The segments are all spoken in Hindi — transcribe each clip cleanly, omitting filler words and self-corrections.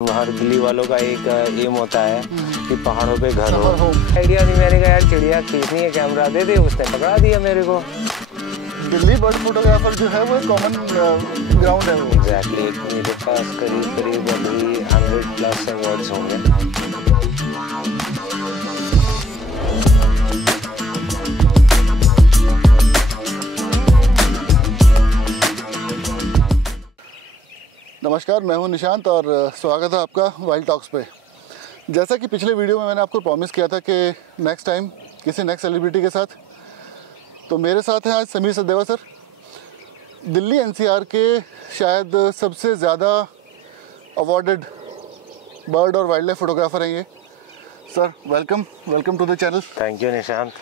हर दिल्ली वालों का एक एम होता है कि पहाड़ों पे घर हो। आइडिया नहीं, मैंने कहा यार चिड़िया खींचनी है, कैमरा दे दे, उसने पकड़ा दिया मेरे को। दिल्ली बर्ड फोटोग्राफर जो है वो कॉमन ग्राउंड है वो। एग्जैक्टली, मेरे पास करीब अभी 100+ अवार्ड्स होंगे। नमस्कार, मैं हूं निशांत और स्वागत है आपका वाइल्ड टॉक्स पे। जैसा कि पिछले वीडियो में मैंने आपको प्रॉमिस किया था कि नेक्स्ट टाइम किसी नेक्स्ट सेलिब्रिटी के साथ, तो मेरे साथ हैं आज समीर सचदेवा सर। दिल्ली एनसीआर के शायद सबसे ज़्यादा अवार्डेड बर्ड और वाइल्ड लाइफ फोटोग्राफर हैं ये। Sir welcome to the channel. Thank you Nishant.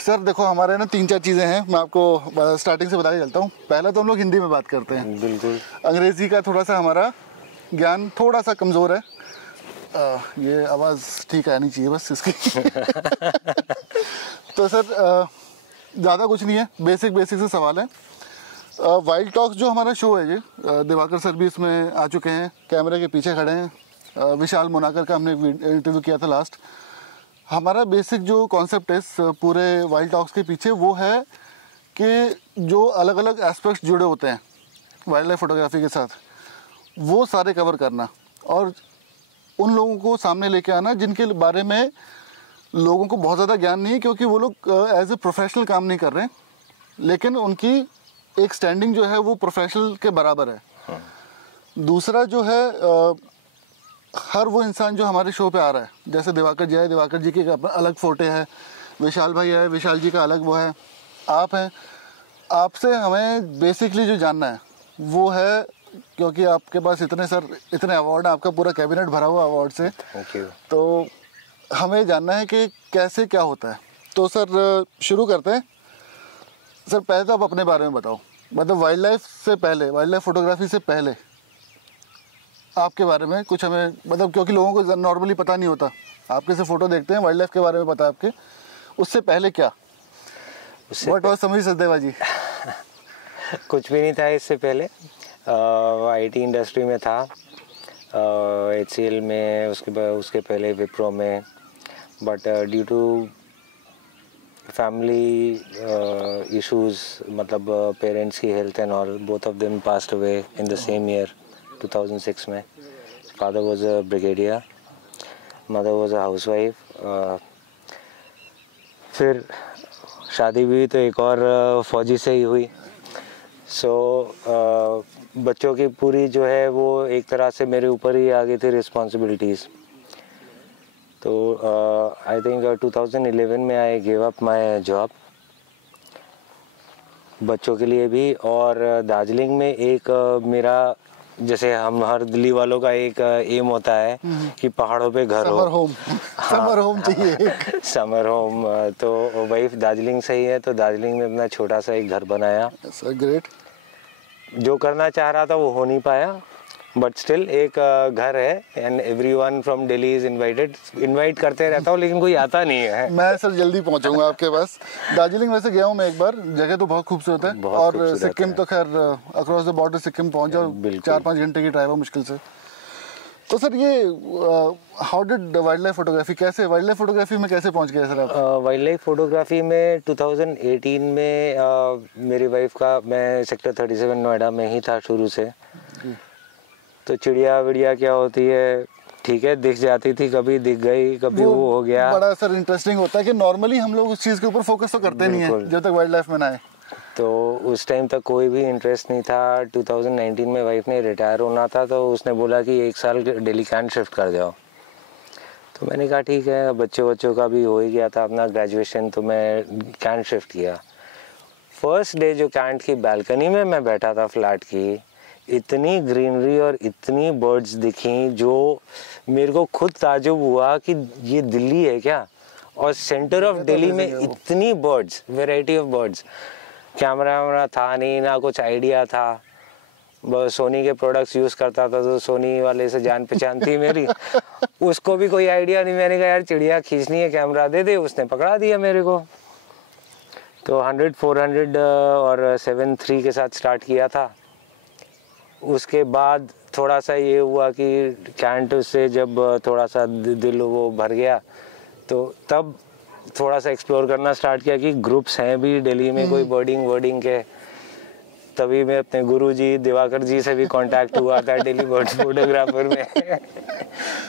Sir देखो, हमारे ना 3-4 चीज़ें हैं, मैं आपको स्टार्टिंग से बता के चलता हूँ। पहला तो हम लोग हिंदी में बात करते हैं। बिल्कुल। अंग्रेज़ी का थोड़ा सा हमारा ज्ञान थोड़ा सा कमज़ोर है। ये आवाज़ ठीक आनी चाहिए बस इसकी। तो सर ज़्यादा कुछ नहीं है, बेसिक से सवाल है। वाइल्ड टॉक्स जो हमारा शो है, ये दिवाकर सर भी इसमें आ चुके हैं, कैमरे के पीछे खड़े हैं। विशाल मोनाकर का हमने इंटरव्यू किया था लास्ट। हमारा बेसिक जो कॉन्सेप्ट है इस पूरे वाइल्ड टॉक्स के पीछे वो है कि जो अलग अलग एस्पेक्ट्स जुड़े होते हैं वाइल्ड लाइफ फोटोग्राफी के साथ, वो सारे कवर करना और उन लोगों को सामने लेके आना जिनके बारे में लोगों को बहुत ज़्यादा ज्ञान नहीं है, क्योंकि वो लोग एज ए प्रोफेशनल काम नहीं कर रहे हैं, लेकिन उनकी एक स्टैंडिंग जो है वो प्रोफेशनल के बराबर है। हाँ। दूसरा जो है, हर वो इंसान जो हमारे शो पे आ रहा है, जैसे दिवाकर जी आए, दिवाकर जी की अलग फोटे है, विशाल भाई आए, विशाल जी का अलग वो है, आप हैं। आपसे हमें बेसिकली जो जानना है वो है, क्योंकि आपके पास इतने अवार्ड हैं, आपका पूरा कैबिनेट भरा हुआ अवार्ड से। Thank you. तो हमें जानना है कि कैसे क्या होता है। तो सर शुरू करते हैं। सर पहले तो आप अपने बारे में बताओ, मतलब वाइल्ड लाइफ से पहले, वाइल्ड लाइफ फोटोग्राफी से पहले आपके बारे में कुछ हमें, मतलब क्योंकि लोगों को नॉर्मली पता नहीं होता, आपके से फोटो देखते हैं, वाइल्ड लाइफ के बारे में पता है आपके, उससे पहले क्या, व्हाट वाज समीर सचदेवा जी? कुछ भी नहीं था इससे पहले। आईटी इंडस्ट्री में था, HCL में, उसके पहले विप्रो में, but due to family issues, मतलब पेरेंट्स की health and all, both of them passed away in the same year 2006 में। Father was a brigadier, mother was a housewife. फिर शादी भी तो एक और फौजी से ही हुई। सो बच्चों की पूरी जो है वो एक तरह से मेरे ऊपर ही आ गई थी रिस्पॉन्सिबिलिटीज़। तो आई थिंक 2011 में I give up my job, बच्चों के लिए भी। और दार्जिलिंग में एक मेरा, जैसे हम हर दिल्ली वालों का एक एम होता है कि पहाड़ों पे घर हो। समर होम चाहिए। Summer home. तो वाइफ दार्जिलिंग से ही है, तो दार्जिलिंग में अपना छोटा सा एक घर बनाया। ग्रेट। जो करना चाह रहा था वो हो नहीं पाया, बट स्टिल एक घर है and everyone from Delhi is invited. Invite करते रहता हूँ लेकिन कोई आता नहीं है। मैं सर जल्दी पहुंचूंगा आपके पास। दार्जिलिंग वैसे गया हूँ मैं एक बार, जगह तो बहुत खूबसूरत है, और सिक्किम तो खैर अक्रॉस द बॉर्डर सिक्किम पहुंच जाओ, 4-5 घंटे की ड्राइव है मुश्किल से। तो सर ये how did wild life photography, कैसे वाइल्ड लाइफ फोटोग्राफी में कैसे पहुंच गए सर आप? वाइल्ड लाइफ फोटोग्राफी में 2018 में मेरी वाइफ का, मैं सेक्टर 37 नोएडा में ही था शुरू से। तो चिड़िया विड़िया क्या होती है, ठीक है, दिख जाती थी, कभी दिख गई, कभी वो हो गया। बड़ा सर इंटरेस्टिंग होता है कि नॉर्मली हम लोग उस चीज़ के ऊपर फोकस तो करते नहीं है जब तक वाइल्ड लाइफ में ना आए। तो उस टाइम तक कोई भी इंटरेस्ट नहीं था। 2019 में वाइफ ने रिटायर होना था, तो उसने बोला कि 1 साल दिल्ली कैंट शिफ्ट कर जाओ। तो मैंने कहा ठीक है, बच्चों का भी हो ही गया था अपना ग्रेजुएशन, तो मैं कैंट शिफ्ट किया। फर्स्ट डे जो कैंट की बालकनी में मैं बैठा था फ्लैट की, इतनी ग्रीनरी और इतनी बर्ड्स दिखी जो मेरे को खुद ताजुब हुआ कि ये दिल्ली है क्या, और सेंटर ऑफ दिल्ली में इतनी birds, variety of birds. Camera वैमरा था नहीं, ना कुछ आइडिया था, बस सोनी के प्रोडक्ट्स यूज़ करता था, तो सोनी वाले से जान पहचान थी मेरी। उसको भी कोई आइडिया नहीं। मैंने कहा यार चिड़िया खींचनी है, कैमरा दे दे, उसने पकड़ा दिया मेरे को। तो 100, 400 और 7.3 के साथ स्टार्ट किया था। उसके बाद थोड़ा सा ये हुआ कि कैंट से जब थोड़ा सा दिल वो भर गया, तो तब थोड़ा सा एक्सप्लोर करना स्टार्ट किया कि ग्रुप्स हैं भी दिल्ली में कोई बर्डिंग के। तभी मैं अपने गुरुजी दिवाकर जी से भी कांटेक्ट हुआ था दिल्ली बर्ड फोटोग्राफर में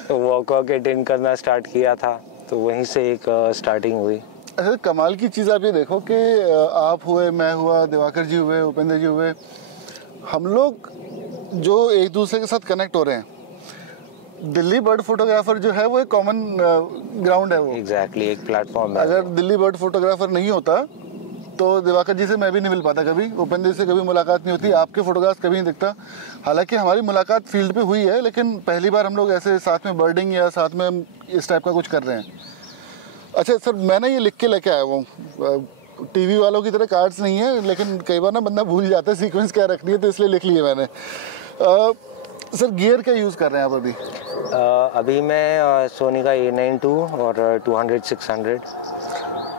तो वॉक अटेंड करना स्टार्ट किया था, तो वहीं से एक स्टार्टिंग हुई। अच्छा, कमाल की चीज़ आप ये देखो कि आप हुए, मैं हुआ, दिवाकर जी हुए, उपेंद्र जी हुए, हम लोग जो एक दूसरे के साथ कनेक्ट हो रहे हैं। दिल्ली बर्ड फोटोग्राफर जो है वो एक कॉमन ग्राउंड है, वो एग्जैक्टली एक प्लेटफॉर्म है। अगर दिल्ली बर्ड फोटोग्राफर नहीं होता तो दिवाकर जी से मैं भी नहीं मिल पाता, कभी उपेंद्र से कभी मुलाकात नहीं होती, आपके फोटोग्राफ्स कभी नहीं दिखता। हालांकि हमारी मुलाकात फील्ड पे हुई है, लेकिन पहली बार हम लोग ऐसे साथ में बर्डिंग या साथ में इस टाइप का कुछ कर रहे हैं। अच्छा सर, मैं ना ये लिख के लेके आया हूँ, टीवी वालों की तरह कार्ड्स नहीं है, लेकिन कई बार ना बंदा भूल जाता है सीक्वेंस क्या रखनी है, तो इसलिए लिख लिए मैंने। सर गियर क्या यूज़ कर रहे हैं आप अभी? अभी मैं सोनी का A92 और 200-600।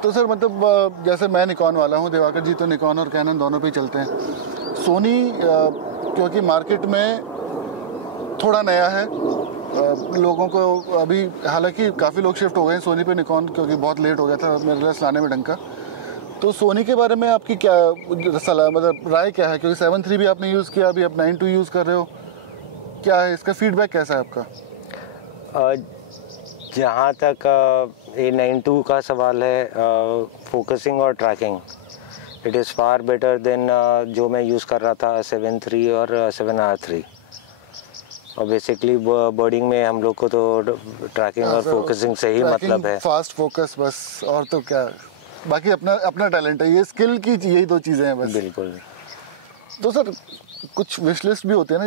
तो सर मतलब जैसे मैं निकॉन वाला हूँ, दिवाकर जी तो निकॉन और कैनन दोनों पे ही चलते हैं। सोनी क्योंकि मार्केट में थोड़ा नया है, लोगों को अभी, हालांकि काफ़ी लोग शिफ्ट हो गए हैं सोनी पे निकॉन, क्योंकि बहुत लेट हो गया था मेरे लिए लाने में ढंग का। तो सोनी के बारे में आपकी क्या सलाह, मतलब राय क्या है? क्योंकि 7.3 भी आपने यूज़ किया, अभी आप 9.2 यूज़ कर रहे हो, क्या है इसका फीडबैक कैसा है आपका? जहाँ तक A92 का सवाल है, फोकसिंग और tracking, it is far better than जो मैं यूज़ कर रहा था 7.3 और 7R3। और बेसिकली बर्डिंग में हम लोग को तो ट्रैकिंग और फोकसिंग से ही मतलब है, फास्ट फोकस बस, और तो क्या, बाकी अपना अपना टैलेंट है, ये स्किल की यही दो चीज़ें हैं बस। बिल्कुल। तो सर कुछ विश लिस्ट भी होती है ना,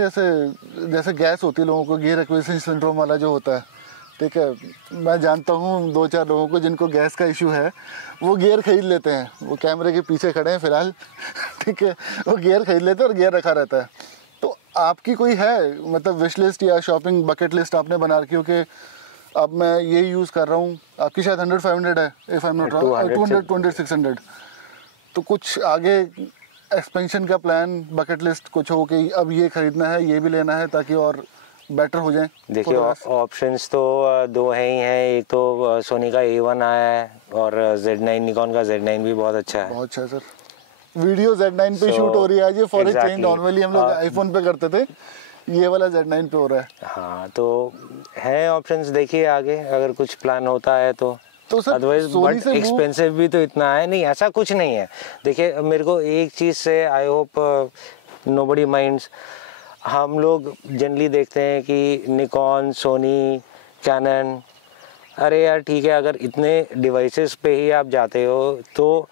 जैसे गैस होती है लोगों को, गियर एक्विजिशन सिंड्रोम वाला जो होता है, ठीक है, मैं जानता हूँ 2-4 लोगों को जिनको गैस का इशू है, वो गियर खरीद लेते हैं, वो कैमरे के पीछे खड़े हैं फिलहाल ठीक है, वो गियर खरीद लेते हैं और गियर रखा रहता है। तो आपकी कोई है मतलब विश लिस्ट या शॉपिंग बकेट लिस्ट आपने बना रखी हो कि अब मैं ये यूज़ कर रहा हूँ? आपकी शायद 100-500 है, if I am not wrong, 200-600। तो कुछ आगे एक्सपेंशन का प्लान, बकेट लिस्ट कुछ हो कि अब ये खरीदना है, ये भी लेना है, ताकि और बेटर हो जाए? देखिए ऑप्शंस तो दो हैं ही हैं, एक तो सोनी का A1 आया है और Z9, निकॉन का Z9 भी बहुत अच्छा है। बहुत अच्छा है सर, वीडियो Z9 पे शूट हो रही है आज, ये फॉर चेंज नॉर्मली हम लोग आईफोन पे करते थे, ये वाला Z9 पे हो रहा है। हाँ, तो है ऑप्शंस, देखिए आगे अगर कुछ प्लान होता है तो सर अदरवाइज बट एक्सपेंसिव भी तो इतना है नहीं, ऐसा कुछ नहीं है। देखिए मेरे को एक चीज़ से आई होप नोबडी माइंड्स, हम लोग जनरली देखते हैं कि निकॉन, सोनी, कैनन, अरे यार ठीक है, अगर इतने डिवाइसेस पे ही आप जाते हो तो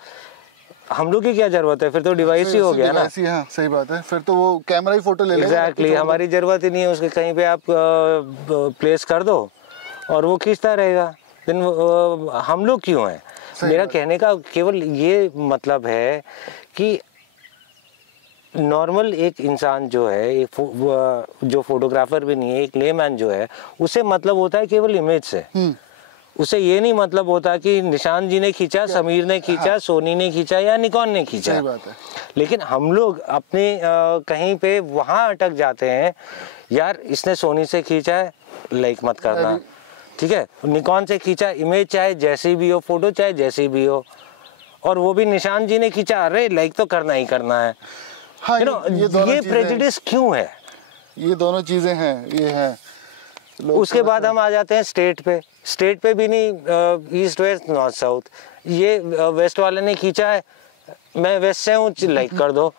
हम लोग की क्या जरूरत है, फिर तो डिवाइस ही हो गया ना। हाँ, सही बात है, फिर तो वो कैमरा ही फोटो ले लेगा। एग्जैक्टली, हमारी जरूरत ही नहीं है उसके, कहीं पे आप प्लेस कर दो और वो खींचता रहेगा, देन हम लोग क्यों हैं? मेरा कहने का केवल ये मतलब है कि नॉर्मल एक इंसान जो है, एक जो फोटोग्राफर भी नहीं है, एक लेमैन जो है, उसे मतलब होता है केवल इमेज से। उसे ये नहीं मतलब होता कि निशान जी ने खींचा, समीर ने खींचा, हाँ, सोनी ने खींचा या निकॉन ने खींचा। बात है। लेकिन हम लोग अपने कहीं पे वहाँ अटक जाते हैं, यार इसने सोनी से खींचा है, लाइक मत करना, ठीक है, निकॉन से खींचा, इमेज चाहे जैसी भी हो, फोटो चाहे जैसी भी हो, और वो भी निशान जी ने खींचा, अरे लाइक तो करना ही करना है। हाँ, ये प्रेजुडिस क्यों है? ये दोनों चीजें हैं, ये है। उसके बाद हम आ जाते हैं स्टेट पे भी नहीं, ईस्ट वेस्ट नॉर्थ साउथ, ये वेस्ट वाले ने खींचा है, मैं वेस्ट से हूँ, लाइक कर दो,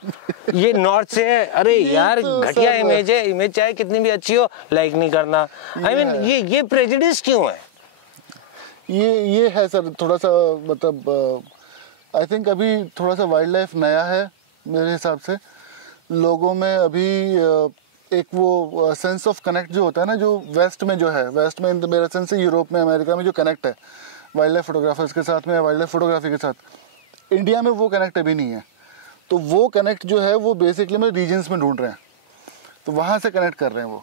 ये नॉर्थ से है, अरे यार तो घटिया इमेज है, इमेज चाहे कितनी भी अच्छी हो, लाइक नहीं करना। आई मीन ये प्रेजुडिस क्यों है? ये है सर, थोड़ा सा मतलब आई थिंक अभी थोड़ा सा वाइल्ड लाइफ नया है मेरे हिसाब से, लोगों में अभी एक वो सेंस ऑफ कनेक्ट जो होता है ना, जो वेस्ट में जो है, वेस्ट में मेरा सेंस है यूरोप में, अमेरिका में जो कनेक्ट है वाइल्ड लाइफ फोटोग्राफर्स के साथ में, वाइल्ड लाइफ फोटोग्राफी के साथ, इंडिया में वो कनेक्ट अभी नहीं है। तो वो कनेक्ट जो है वो बेसिकली में रीजन्स में ढूंढ रहे हैं, तो वहाँ से कनेक्ट कर रहे हैं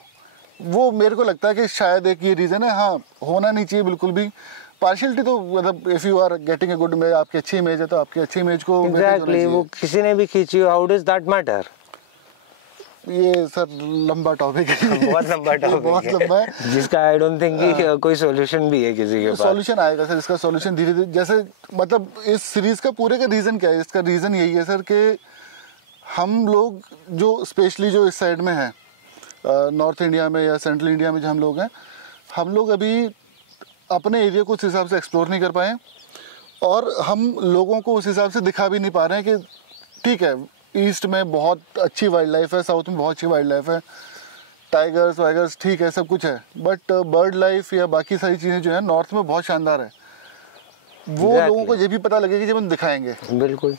वो मेरे को लगता है कि शायद एक ये रीज़न है। हाँ, होना नहीं चाहिए बिल्कुल भी पार्शियलिटी, तो मतलब if you are getting a good image, आपकी अच्छी इमेज है तो आपकी अच्छी इमेज को एग्जैक्टली वो किसी ने भी खींची, हाउ डज दैट मैटर? ये सर लंबा टॉपिक है। बहुत लंबा टॉपिक बहुत लंबा है, जिसका आई डोंट थिंक कि कोई सॉल्यूशन भी है किसी के पास। सॉल्यूशन आएगा सर, इसका सॉल्यूशन धीरे धीरे, जैसे मतलब इस सीरीज का पूरे का रीज़न क्या है, इसका रीज़न यही है सर कि हम लोग जो स्पेशली जो इस साइड में हैं, नॉर्थ इंडिया में या सेंट्रल इंडिया में जो हम लोग हैं, हम लोग अभी अपने एरिया को उस हिसाब से एक्सप्लोर नहीं कर पाए, और हम लोगों को उस हिसाब से दिखा भी नहीं पा रहे हैं कि ठीक है ईस्ट में बहुत अच्छी वाइल्ड लाइफ है, साउथ में बहुत अच्छी वाइल्ड लाइफ है, टाइगर्स वाइगर्स ठीक है, सब कुछ है, बट बर्ड लाइफ या बाकी सारी चीज़ें जो है नॉर्थ में बहुत शानदार है। वो लोगों को ये भी पता लगेगा जब हम दिखाएंगे। बिल्कुल।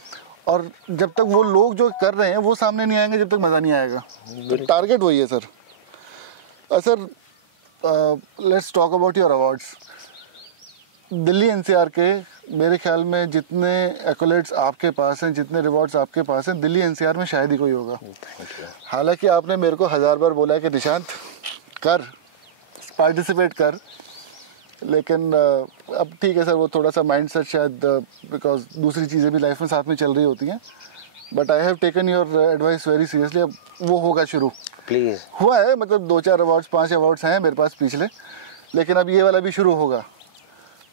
और जब तक वो लोग जो कर रहे हैं वो सामने नहीं आएंगे, जब तक मज़ा नहीं आएगा। तो टारगेट वही है sir. Sir let's talk about your awards. Delhi NCR के मेरे ख्याल में जितने एक्कोलेट्स आपके पास हैं, जितने रिवॉर्ड्स आपके पास हैं, दिल्ली एनसीआर में शायद ही कोई होगा। हालांकि आपने मेरे को 1000 बार बोला है कि निशांत कर, पार्टिसिपेट कर, लेकिन अब ठीक है सर, वो थोड़ा सा माइंड सेट शायद, बिकॉज दूसरी चीज़ें भी लाइफ में साथ में चल रही होती हैं, but I have taken your advice very seriously. अब वो होगा शुरू, प्लीज़। हुआ है, मतलब 2-4 अवार्ड्स 5 अवार्ड्स हैं मेरे पास पिछले, लेकिन अब ये वाला भी शुरू होगा।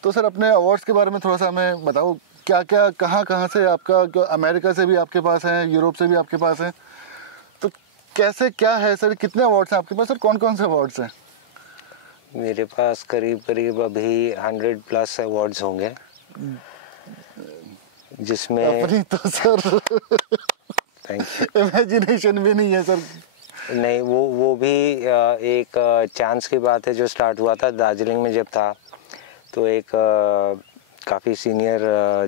तो सर अपने अवार्ड्स के बारे में थोड़ा सा हमें बताओ, क्या क्या कहाँ से आपका, अमेरिका से भी आपके पास हैं, यूरोप से भी आपके पास हैं, तो कैसे क्या है सर, कितने अवार्ड्स हैं आपके पास, सर कौन कौन से अवार्ड्स हैं? मेरे पास करीब अभी 100+ अवार्ड्स होंगे, जिसमें अपनी तो सर थैंक यू, इमेजिनेशन भी नहीं है सर। नहीं, वो भी एक चांस की बात है जो स्टार्ट हुआ था दार्जिलिंग में जब था। तो एक काफ़ी सीनियर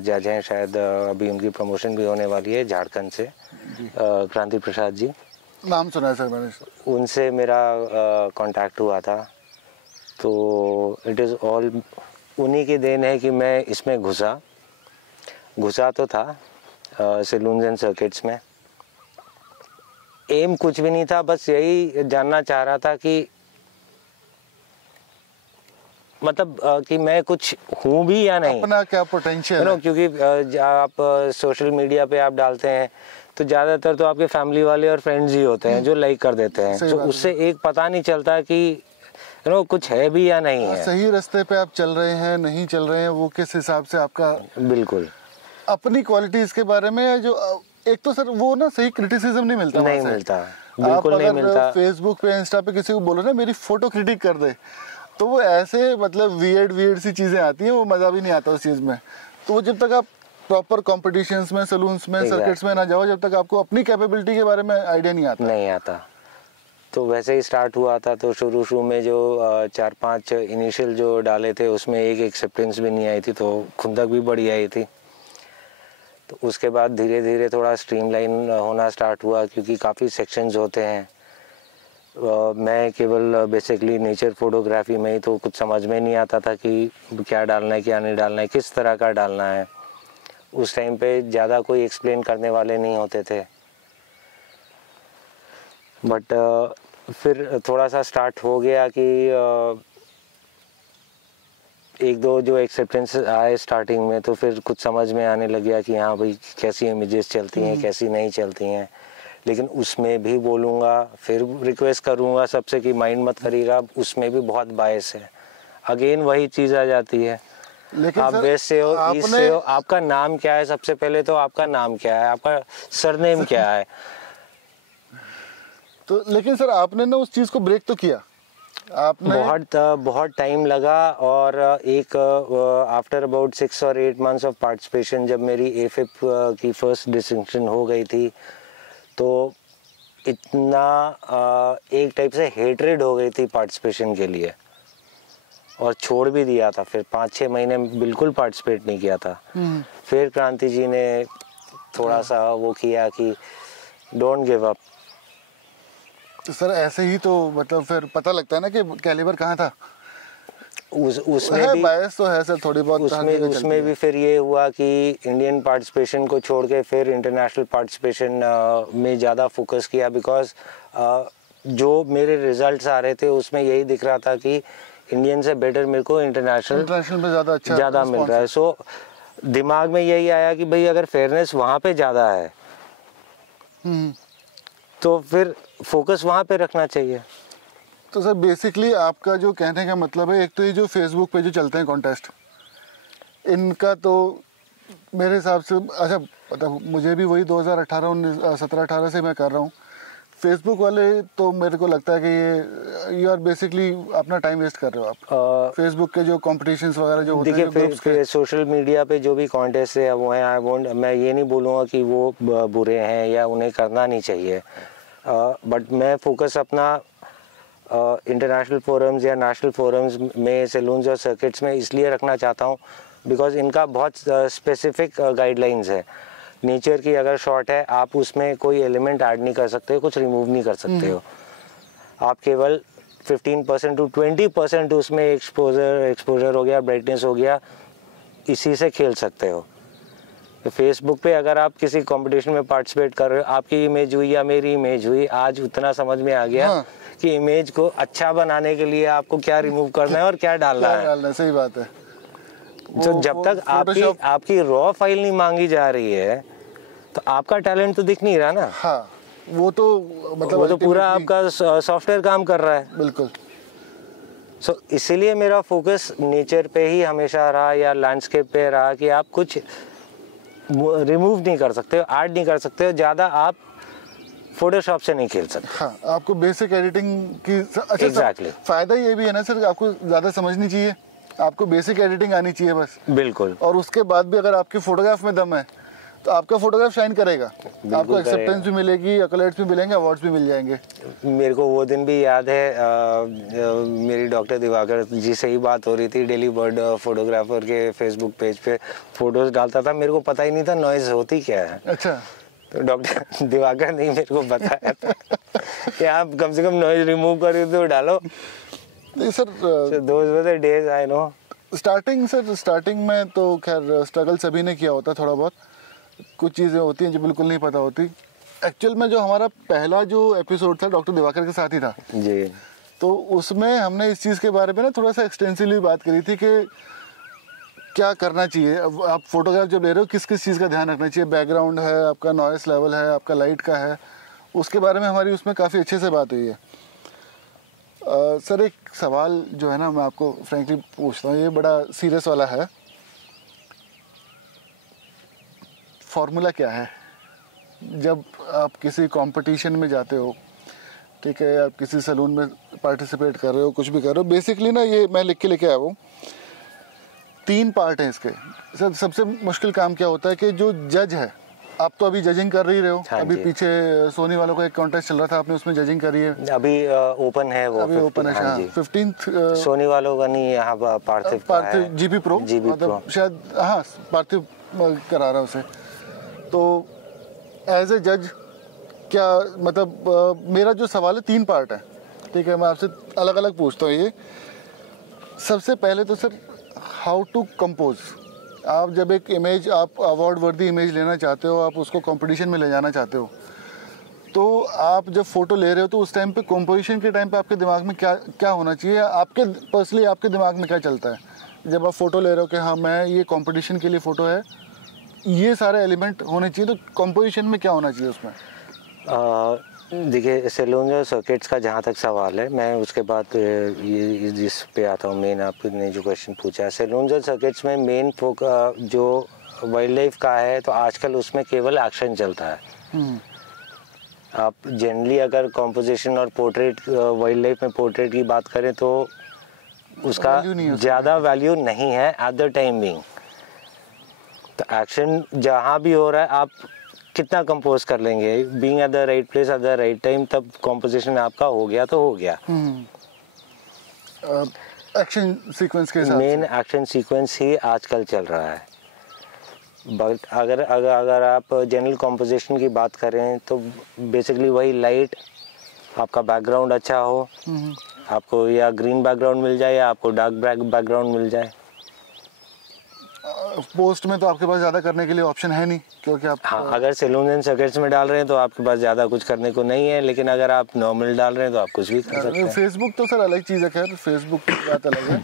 जज हैं, शायद अभी उनकी प्रमोशन भी होने वाली है झारखंड से, क्रांति प्रसाद जी, नाम सुना है सर मैंने। उनसे मेरा कांटेक्ट हुआ था। तो इट इज़ ऑल उन्हीं की देन है कि मैं इसमें घुसा तो था सैलून्स एंड सर्किट्स में। एम कुछ भी नहीं था, बस यही जानना चाह रहा था कि मतलब कि मैं कुछ हूँ भी या नहीं, अपना क्या पोटेंशियल है। क्योंकि आप सोशल मीडिया पे आप डालते हैं तो ज़्यादातर तो आपके फैमिली वाले और फ्रेंड्स ही होते हैं जो लाइक कर देते हैं, तो उससे एक पता नहीं चलता कि कुछ है भी या नहीं है, सही रास्ते पे आप चल रहे हैं नहीं चल रहे हैं, वो किस हिसाब से आपका बिल्कुल अपनी क्वालिटीज के बारे में जो एक तो सर वो ना सही क्रिटिसिज्म नहीं मिलता, नहीं मिलता, बिल्कुल नहीं मिलता। फेसबुक पे इंस्टा पे किसी को बोलो ना मेरी फोटो क्रिटिक कर दे, तो वो ऐसे मतलब वियर्ड सी चीजें आती हैं, वो मजा भी नहीं आता उस चीज में। तो वो जब तक आप प्रॉपर कॉम्पिटिशन्स में, सलून्स में, सर्किट्स में ना जाओ, जब तक आपको अपनी कैपेबिलिटी के बारे में आइडिया नहीं आता। तो वैसे ही स्टार्ट हुआ था। तो शुरू में जो 4-5 इनिशियल जो डाले थे उसमें एक एक्सेप्टेंस भी नहीं आई थी, तो खुंदक भी बड़ी आई थी। तो उसके बाद धीरे धीरे थोड़ा स्ट्रीमलाइन होना स्टार्ट हुआ, क्योंकि काफ़ी सेक्शंस होते हैं। मैं केवल बेसिकली नेचर फोटोग्राफी में ही, तो कुछ समझ में नहीं आता था कि क्या डालना है क्या नहीं डालना है, किस तरह का डालना है। उस टाइम पे ज़्यादा कोई एक्सप्लेन करने वाले नहीं होते थे, बट फिर थोड़ा सा स्टार्ट हो गया कि 1-2 जो एक्सेप्टेंस आए स्टार्टिंग में, तो फिर कुछ समझ में आने लग गया कि हाँ भाई कैसी इमेजेस चलती हैं कैसी नहीं चलती हैं। लेकिन उसमें भी बोलूँगा, फिर रिक्वेस्ट करूँगा सबसे कि माइंड मत करिएगा, उसमें भी बहुत बायस है। अगेन वही चीज़ आ जाती है, आप वेस्ट से हो ईस्ट से हो, आपका नाम क्या है, सबसे पहले तो आपका नाम क्या है, आपका सरनेम क्या है। तो लेकिन सर आपने ना उस चीज़ को ब्रेक तो किया आपने, बहुत टाइम लगा। और एक आफ्टर अबाउट 6 और 8 मंथ्स ऑफ पार्टिसिपेशन, जब मेरी एफिप की फर्स्ट डिस्टिंक्शन हो गई थी, तो इतना एक टाइप से हेट्रेड हो गई थी पार्टिसिपेशन के लिए, और छोड़ भी दिया था। फिर 5-6 महीने बिल्कुल पार्टिसिपेट नहीं किया था। फिर क्रांति जी ने थोड़ा सा वो किया कि डोंट गिव अप। तो सर ऐसे ही तो मतलब फिर पता लगता है ना कि कैलिबर कहाँ था। उसमें भी बायस तो है सर थोड़ी बहुत, उसमें भी फिर ये हुआ कि इंडियन पार्टिसिपेशन को छोड़ के फिर इंटरनेशनल पार्टिसिपेशन में ज़्यादा फोकस किया, बिकॉज जो मेरे रिजल्ट्स आ रहे थे उसमें यही दिख रहा था कि इंडियन से बेटर मेरे को इंटरनेशनल में ज़्यादा मिल रहा है। सो दिमाग में यही आया कि भाई अगर फेयरनेस वहाँ पे ज़्यादा है तो फिर फोकस वहाँ पे रखना चाहिए। तो सर बेसिकली आपका जो कहने का मतलब है, एक तो ये जो फेसबुक पे जो चलते हैं कॉन्टेस्ट, इनका तो मेरे हिसाब से, अच्छा मतलब मुझे भी वही 2017-18 से मैं कर रहा हूँ। फेसबुक वाले तो मेरे को लगता है कि ये यू आर बेसिकली अपना टाइम वेस्ट कर रहे हो आप। फेसबुक के जो कॉम्पिटिशन्स वगैरह जो होते हैं, देखिए सोशल मीडिया पे जो भी कॉन्टेस्ट है वो है, मैं ये नहीं बोलूँगा कि वो बुरे हैं या उन्हें करना नहीं चाहिए, बट मैं फोकस अपना इंटरनेशनल फोरम्स या नेशनल फोरम्स में, सैलून्स और सर्किट्स में इसलिए रखना चाहता हूँ बिकॉज इनका बहुत स्पेसिफिक गाइडलाइंस है। नेचर की अगर शॉट है, आप उसमें कोई एलिमेंट ऐड नहीं कर सकते, कुछ रिमूव नहीं कर सकते हो। आप केवल 15% to 20% उसमें एक्सपोजर हो गया, ब्राइटनेस हो गया, इसी से खेल सकते हो। तो फेसबुक पे अगर आप किसी कंपटीशन में पार्टिसिपेट कर रहे हो, आपकी इमेज हुई या मेरी इमेज हुई, आज उतना समझ में आ गया कि इमेज को अच्छा बनाने के लिए आपको क्या रिमूव करना है और क्या डालना है। सही बात है। तो जब तक आपकी रॉ फाइल नहीं मांगी जा रही है तो आपका टैलेंट तो दिख नहीं रहा ना। हाँ, वो तो मतलब वो तो पूरा आपका सॉफ्टवेयर काम कर रहा है। बिल्कुल। सो इसीलिए मेरा फोकस नेचर पे ही हमेशा रहा या लैंडस्केप पे रहा कि आप कुछ रिमूव नहीं कर सकते हो, ऐड नहीं कर सकते हो, ज़्यादा आप फोटोशॉप से नहीं खेल सकते। हाँ, आपको बेसिक एडिटिंग की अच्छा एग्जैक्टली फायदा ये भी है ना सर, आपको ज़्यादा समझनी चाहिए, आपको बेसिक एडिटिंग आनी चाहिए बस। बिल्कुल। और उसके बाद भी अगर आपकी फोटोग्राफ में दम है तो आपका फोटोग्राफ शाइन करेगा, आपको एक्सेप्टेंस भी मिलेगी, एक्colades भी मिलेंगे, अवार्ड्स भी मिल जाएंगे। मेरे को वो दिन भी याद है, मेरी डॉक्टर दिवाकर जी से ही बात हो रही थी, डेली बर्ड फोटोग्राफर के फेसबुक पेज पे फोटोज डालता था, मेरे को पता ही नहीं था नॉइज होती क्या है। अच्छा। तो डॉक्टर दिवाकर ने मेरे को बताया था कि आप कम से कम नॉइज रिमूव कर तो डालो। Sir those were the days, I know. Starting में तो खैर स्ट्रगल सभी ने किया होता, थोड़ा बहुत कुछ चीज़ें होती हैं जो बिल्कुल नहीं पता होती। एक्चुअल में जो हमारा पहला जो एपिसोड था डॉक्टर दिवाकर के साथ ही था जी, तो उसमें हमने इस चीज़ के बारे में ना थोड़ा सा एक्सटेंसिवली बात करी थी कि क्या करना चाहिए। अब आप फोटोग्राफ जब ले रहे हो किस किस चीज़ का ध्यान रखना चाहिए, बैकग्राउंड है, आपका नॉइस लेवल है, आपका लाइट का है, उसके बारे में हमारी उसमें काफ़ी अच्छे से बात हुई है। सर एक सवाल जो है ना मैं आपको फ्रेंकली पूछता हूँ, ये बड़ा सीरियस वाला है। फॉर्मूला क्या है जब आप किसी कंपटीशन में जाते हो, ठीक है, आप किसी सैलून में पार्टिसिपेट कर रहे हो, कुछ भी कर रहे हो, बेसिकली ना ये मैं लिख के लेके आया हूँ, 3 पार्ट हैं इसके। सर सबसे मुश्किल काम क्या होता है कि जो जज है, आप तो अभी जजिंग कर ही रहे हो। हाँ, अभी पीछे सोनी वालों का एक कॉन्टेस्ट चल रहा था, आपने उसमें जजिंग करी है। अभी ओपन है वो, अभी ओपन है। हाँ, 15 सोनी वालों का नहीं, यहाँ पार्थिव जीपी प्रो, मतलब शायद, हाँ पार्थिव करा रहा उसे। तो एज ए जज क्या मतलब मेरा जो सवाल है 3 पार्ट है, ठीक है, मैं आपसे अलग अलग पूछता हूँ। ये सबसे पहले तो सर हाउ टू कंपोज। आप जब एक इमेज, आप अवार्ड वर्दी इमेज लेना चाहते हो, आप उसको कंपटीशन में ले जाना चाहते हो, तो आप जब फोटो ले रहे हो तो उस टाइम पे कंपोजिशन के टाइम पे आपके दिमाग में क्या क्या होना चाहिए, आपके पर्सनली आपके दिमाग में क्या चलता है जब आप फोटो ले रहे हो कि हाँ मैं ये कंपटीशन के लिए फ़ोटो है, ये सारे एलिमेंट होने चाहिए, तो कंपोजिशन में क्या होना चाहिए उसमें? देखिए सैलून और सर्किट्स का जहाँ तक सवाल है, मैं उसके बाद ये जिस पे आता हूँ, मेन आपने जो क्वेश्चन पूछा है, सैलून और सर्किट्स में मेन जो वाइल्ड लाइफ का है, तो आजकल उसमें केवल एक्शन चलता है। आप जनरली अगर कॉम्पोजिशन और पोर्ट्रेट, वाइल्ड लाइफ में पोर्ट्रेट की बात करें तो उसका ज़्यादा वैल्यू नहीं है एट द टाइम बीइंग। तो एक्शन जहाँ भी हो रहा है, आप कितना कंपोज कर लेंगे, being at the right place at the right time, तब कंपोजिशन आपका हो गया तो हो गया। एक्शन सीक्वेंस के साथ मेन एक्शन सीक्वेंस ही आजकल चल रहा है। बट अगर आप जनरल कंपोजिशन की बात करें तो बेसिकली वही लाइट, आपका बैकग्राउंड अच्छा हो, आपको या ग्रीन बैकग्राउंड मिल जाए या आपको डार्क बैकग्राउंड मिल जाए। पोस्ट में तो आपके पास ज़्यादा करने के लिए ऑप्शन है नहीं, क्योंकि आप हाँ, अगर सैलून एंड सर्किट्स में डाल रहे हैं तो आपके पास ज़्यादा कुछ करने को नहीं है, लेकिन अगर आप नॉर्मल डाल रहे हैं तो आप कुछ भी कर सकते हैं। फेसबुक तो सर अलग चीज़ है, खैर फेसबुक की बात अलग है,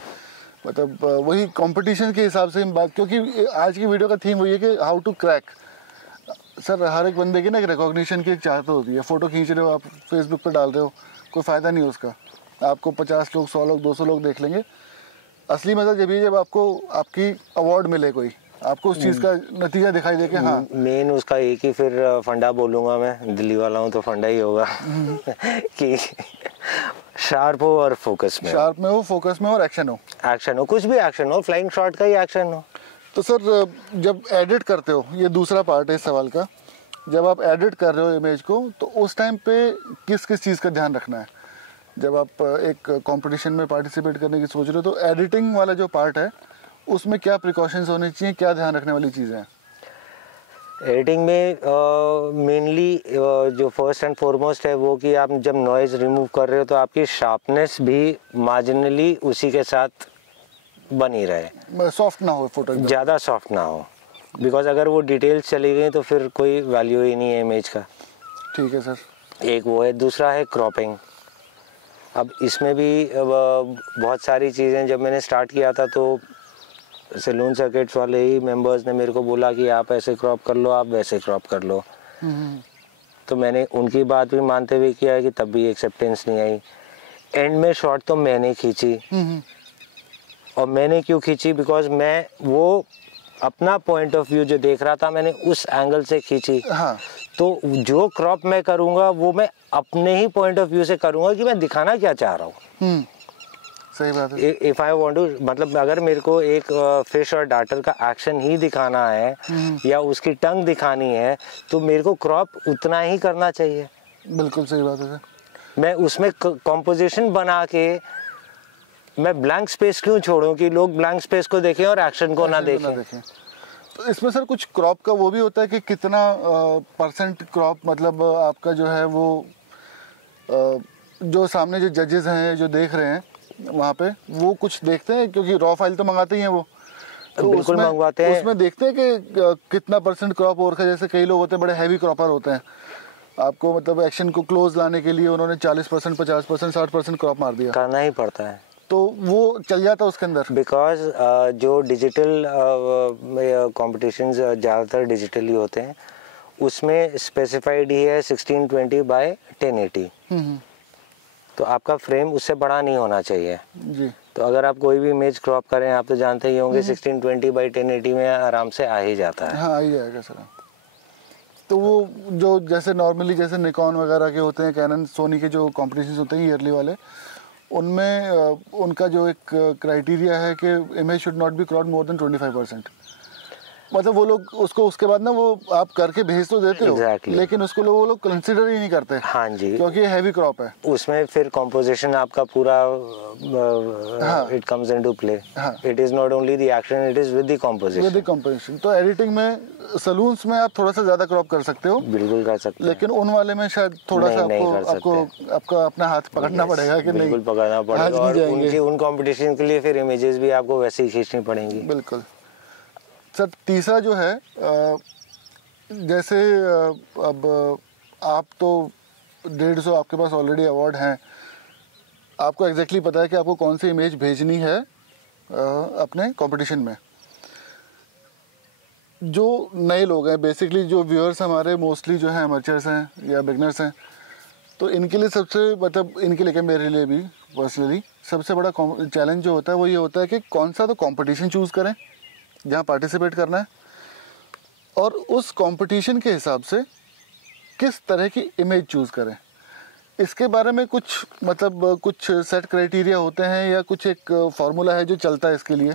मतलब वही कंपटीशन के हिसाब से हम बात, क्योंकि आज की वीडियो का थीम वही है कि हाउ टू क्रैक। सर हर एक बंदे की ना एक रिकॉग्निशन की एक चाहत होती है। फ़ोटो खींच रहे हो आप, फेसबुक पे डाल रहे हो, कोई फ़ायदा नहीं है उसका। आपको 50 लोग, 100 लोग, 200 लोग देख लेंगे। असली मज़ा जब ये जब आपको आपकी अवार्ड मिले, कोई आपको उस चीज़ का नतीजा दिखाई दे कि हाँ। मेन उसका एक ही फिर फंडा बोलूँगा मैं, दिल्ली वाला हूँ तो फंडा ही होगा कि शार्प हो और फोकस में, शार्प में हो, फोकस में हो और एक्शन हो। एक्शन हो, कुछ भी एक्शन हो, फ्लाइंग शॉट का ही एक्शन हो। तो सर जब एडिट करते हो, ये दूसरा पार्ट है इस सवाल का, जब आप एडिट कर रहे हो इमेज को, तो उस टाइम पे किस किस चीज़ का ध्यान रखना है? जब आप एक कंपटीशन में पार्टिसिपेट करने की सोच रहे हो, तो एडिटिंग वाला जो पार्ट है उसमें क्या प्रिकॉशंस होने चाहिए, क्या ध्यान रखने वाली चीज़ें हैं? एडिटिंग में मेनली जो फर्स्ट एंड फॉरमोस्ट है वो कि आप जब नॉइज़ रिमूव कर रहे हो तो आपकी शार्पनेस भी मार्जिनली उसी के साथ बनी रहे, सॉफ्ट ना हो फोटो, ज़्यादा सॉफ्ट ना हो, बिकॉज अगर वो डिटेल्स चली गई तो फिर कोई वैल्यू ही नहीं है इमेज का। ठीक है सर। एक वो है, दूसरा है क्रॉपिंग। अब इसमें भी बहुत सारी चीज़ें, जब मैंने स्टार्ट किया था तो सैलून सर्किट्स वाले ही मेंबर्स ने मेरे को बोला कि आप ऐसे क्रॉप कर लो, आप वैसे क्रॉप कर लो। तो मैंने उनकी बात भी मानते हुए किया है कि तब भी एक्सेप्टेंस नहीं आई। एंड में शॉट तो मैंने खींची, और मैंने क्यों खींची, बिकॉज मैं वो अपना पॉइंट ऑफ व्यू जो देख रहा था मैंने उस एंगल से खींची। हाँ। तो जो क्रॉप मैं करूँगा वो मैं अपने ही पॉइंट ऑफ व्यू से करूँगा कि मैं दिखाना क्या चाह रहा हूँ। सही बात है। इफ आई वांट टू, मतलब अगर मेरे को एक फिश और डार्टर का एक्शन ही दिखाना है या उसकी टंग दिखानी है तो मेरे को क्रॉप उतना ही करना चाहिए। बिल्कुल सही बात है सर। मैं उसमें कॉम्पोजिशन बना के मैं ब्लैंक स्पेस क्यों छोड़ूं कि लोग ब्लैंक स्पेस को देखें और एक्शन को ना देखें। तो इसमें सर कुछ क्रॉप का वो भी होता है कि कितना परसेंट क्रॉप, मतलब आपका जो है वो जो सामने जो जजेस हैं जो देख रहे हैं वहाँ पे, वो कुछ देखते हैं, क्योंकि रॉ फाइल तो मंगाते ही हैं वो, तो बिल्कुल मंगवाते हैं। उसमें देखते हैं कि कितना परसेंट क्रॉप हो रखा है। जैसे कई लोग होते हैं बड़े हैवी क्रॉपर होते हैं, आपको मतलब एक्शन को क्लोज लाने के लिए उन्होंने 40%, 50%, 60% क्रॉप मार दिया, करना ही पड़ता है, तो वो चल जाता है उसके अंदर। बिकॉज जो डिजिटल कॉम्पिटिशन्स ज़्यादातर डिजिटली होते हैं उसमें स्पेसिफाइड ही है 1620 बाय 1080। तो आपका फ्रेम उससे बड़ा नहीं होना चाहिए जी। तो अगर आप कोई भी इमेज क्रॉप करें, आप तो जानते ही होंगे 1620 बाई 1080 में आराम से आ ही जाता है। हाँ, आ ही जाएगा सर। तो वो जो जैसे नॉर्मली जैसे निकॉन वगैरह के होते हैं, कैनन, सोनी के जो कॉम्पिटिशन्स होते हैं ईयरली वाले, उनमें उनका जो एक क्राइटेरिया है कि image should not be cropped more than 25%। मतलब वो लोग उसको उसके बाद ना वो आप करके भेज तो देते हो, लेकिन उसको वो लोग कंसिडर ही नहीं करते। हाँ जी, क्योंकि हैवी क्रॉप है। उसमें फिर कॉम्पोजिशन आपका पूरा it comes into play. It is not only the action, it is with the composition. तो एडिटिंग में सलून्स में आप थोड़ा सा ज्यादा क्रॉप कर सकते हो, बिल्कुल कर सकते हो, लेकिन उन वाले में शायद थोड़ा सा आपको आपका अपना हाथ पकड़ना पड़ेगा कि नहीं, बिल्कुल पकड़ना पड़ेगा। और उन कॉम्पिटिशन के लिए फिर इमेजेस भी आपको वैसे ही खींचनी पड़ेंगी। बिल्कुल सर। तीसरा जो है, जैसे अब आप तो 150 आपके पास ऑलरेडी अवार्ड हैं, आपको एग्जैक्टली पता है कि आपको कौन सी इमेज भेजनी है अपने कंपटीशन में। जो नए लोग हैं, बेसिकली जो व्यूअर्स हमारे मोस्टली जो हैं अमर्चर्स हैं या बिगनर्स हैं, तो इनके लिए सबसे, मतलब इनके लिए, मेरे लिए भी पर्सनली सबसे बड़ा चैलेंज जो होता है वो ये होता है कि कौन सा तो कंपटीशन चूज़ करें जहाँ पार्टिसिपेट करना है, और उस कंपटीशन के हिसाब से किस तरह की इमेज चूज़ करें। इसके बारे में कुछ मतलब कुछ सेट क्राइटेरिया होते हैं या कुछ एक फार्मूला है जो चलता है इसके लिए?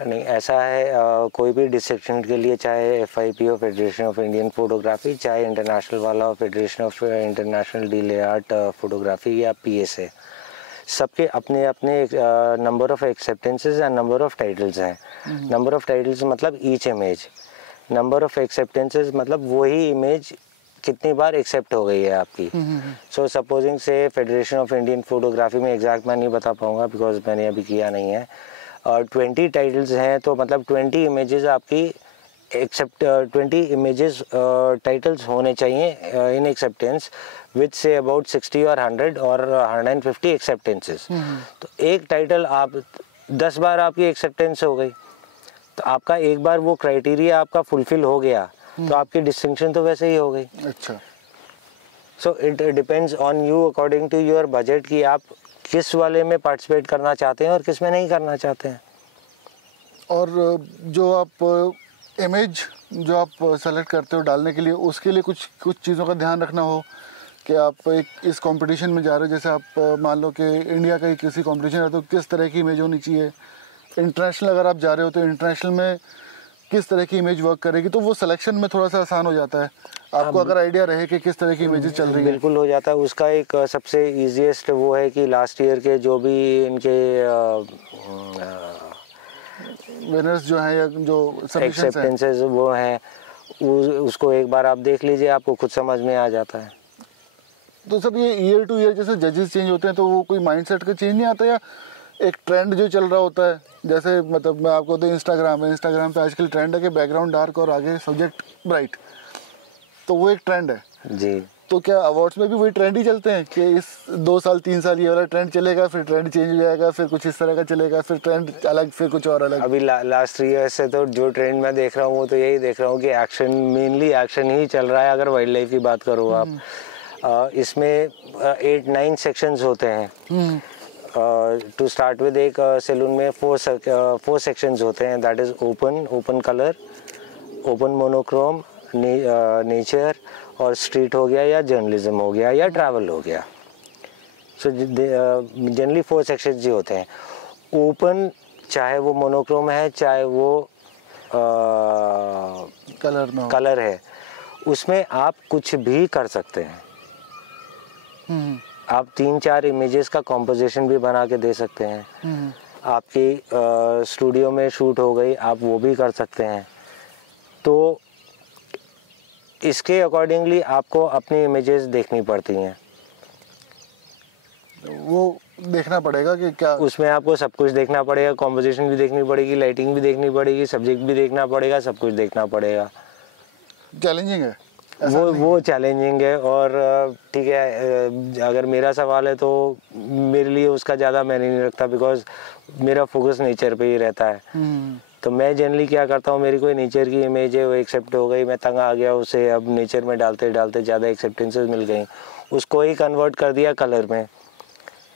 नहीं, ऐसा है कोई भी डिसिप्लिन के लिए, चाहे FIP हो, फेडरेशन ऑफ इंडियन फोटोग्राफी, चाहे इंटरनेशनल वाला हो, federation of international delay art photography, या PSA, सबके अपने अपने number of acceptances and number of titles हैं। नंबर ऑफ टाइटल्स मतलब each image, number of acceptances मतलब वही इमेज कितनी बार एक्सेप्ट हो गई है आपकी। सो सपोजिंग से फेडरेशन ऑफ इंडियन फोटोग्राफी में एग्जैक्ट मैं नहीं बता पाऊंगा बिकॉज मैंने अभी किया नहीं है, और 20 टाइटल्स हैं तो मतलब 20 इमेजेस आपकी एक्सेप्ट 20 इमेजेस टाइटल्स होने चाहिए इन एक्सेप्टेंस विद से अबाउट 60 और 100 और 150 एक्सेप्टेंसेस। तो एक टाइटल आप 10 बार आपकी एक्सेप्टेंस हो गई तो आपका एक बार वो क्राइटेरिया आपका फुलफिल हो गया, तो आपकी डिस्टिंक्शन तो वैसे ही हो गई। अच्छा, so it depends on you according to your budget कि आप किस वाले में पार्टिसिपेट करना चाहते हैं और किस में नहीं करना चाहते हैं। और जो आप इमेज जो आप सेलेक्ट करते हो डालने के लिए, उसके लिए कुछ चीज़ों का ध्यान रखना हो कि आप एक इस कंपटीशन में जा रहे हो, जैसे आप मान लो कि इंडिया का ही किसी कंपटीशन है तो किस तरह की इमेज होनी चाहिए, इंटरनेशनल अगर आप जा रहे हो तो इंटरनेशनल में किस तरह की इमेज वर्क करेगी, तो वो सिलेक्शन में थोड़ा सा आसान हो जाता है आपको अगर आइडिया रहे कि किस तरह की इमेजेस चल रही है। बिल्कुल हो जाता है। उसका एक सबसे ईजीएस्ट वो है कि लास्ट ईयर के जो भी इनके विनर्स जो हैं या जो एक्सेप्टेंसेस वो हैं, उसको एक बार आप देख लीजिए, आपको खुद समझ में आ जाता है। तो सर ये ईयर टू ईयर जैसे जजेस चेंज होते हैं तो वो कोई माइंडसेट का चेंज नहीं आता, या एक ट्रेंड जो चल रहा होता है, जैसे मतलब मैं आपको तो इंस्टाग्राम पे आजकल ट्रेंड है कि बैकग्राउंड डार्क और आगे सब्जेक्ट ब्राइट, तो वो एक ट्रेंड है जी। तो क्या अवार्ड्स में भी वही ट्रेंड ही चलते हैं कि इस 2 साल 3 साल ये वाला ट्रेंड चलेगा, फिर ट्रेंड चेंज हो जाएगा, फिर कुछ इस तरह का चलेगा, फिर ट्रेंड अलग, फिर कुछ और अलग? अभी लास्ट ईयर से तो जो ट्रेंड मैं देख रहा हूँ वो तो यही देख रहा हूँ कि एक्शन, मेनली एक्शन ही चल रहा है। अगर वाइल्ड लाइफ की बात करो आप, इसमें 8-9 सेक्शंस होते हैं। टू स्टार्ट विद एक सैलून में 4 सेक्शंस होते हैं, that is open colour, open monochrome, nature और स्ट्रीट हो गया, या जर्नलिज्म हो गया, या ट्रैवल हो गया। सो जनरली 4 सेक्शंस ही होते हैं। ओपन चाहे वो मोनोक्रोम है चाहे वो कलर है, उसमें आप कुछ भी कर सकते हैं। आप 3-4 इमेजेस का कॉम्पोजिशन भी बना के दे सकते हैं। आपकी स्टूडियो में शूट हो गई, आप वो भी कर सकते हैं। तो इसके अकॉर्डिंगली आपको अपनी इमेजेस देखनी पड़ती हैं, वो देखना पड़ेगा कि क्या उसमें आपको सब कुछ देखना पड़ेगा, कॉम्पोजिशन भी देखनी पड़ेगी, लाइटिंग भी देखनी पड़ेगी, सब्जेक्ट भी देखना पड़ेगा, सब कुछ देखना पड़ेगा। चैलेंजिंग है वो चैलेंजिंग है। और ठीक है, अगर मेरा सवाल है तो मेरे लिए उसका ज़्यादा मैंने नहीं रखता, बिकॉज मेरा फोकस नेचर पे ही रहता है। तो मैं जनरली क्या करता हूँ, मेरी कोई नेचर की इमेज है वो एक्सेप्ट हो गई, मैं तंग आ गया उसे, अब नेचर में डालते डालते ज़्यादा एक्सेप्टेंसेस मिल गई, उसको ही कन्वर्ट कर दिया कलर में,